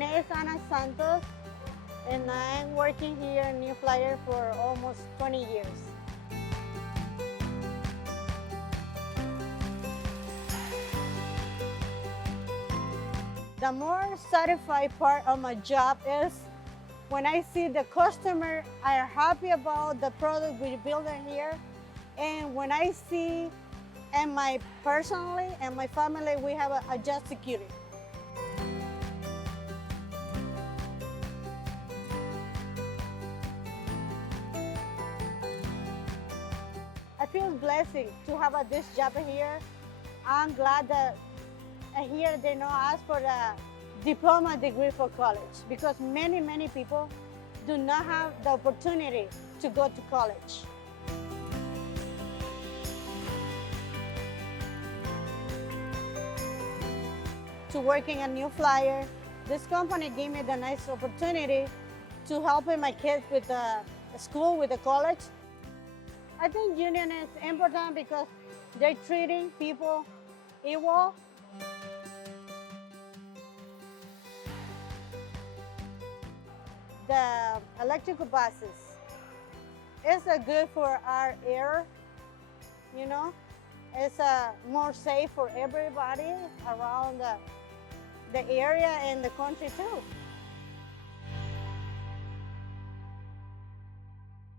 name is Santos, and I'm working here in New Flyer for almost 20 years. The more satisfied part of my job is when I see the customer are happy about the product we build here, and when I see, and my personally and my family, we have a job security. I feel blessing to have this job here. I'm glad that here they don't ask for a diploma degree for college, because many people do not have the opportunity to go to college. To working at New Flyer, this company gave me the nice opportunity to help my kids with the school, with the college. I think union is important because they're treating people equal. The electrical buses is good for our air, you know. It's more safe for everybody around the area and the country too.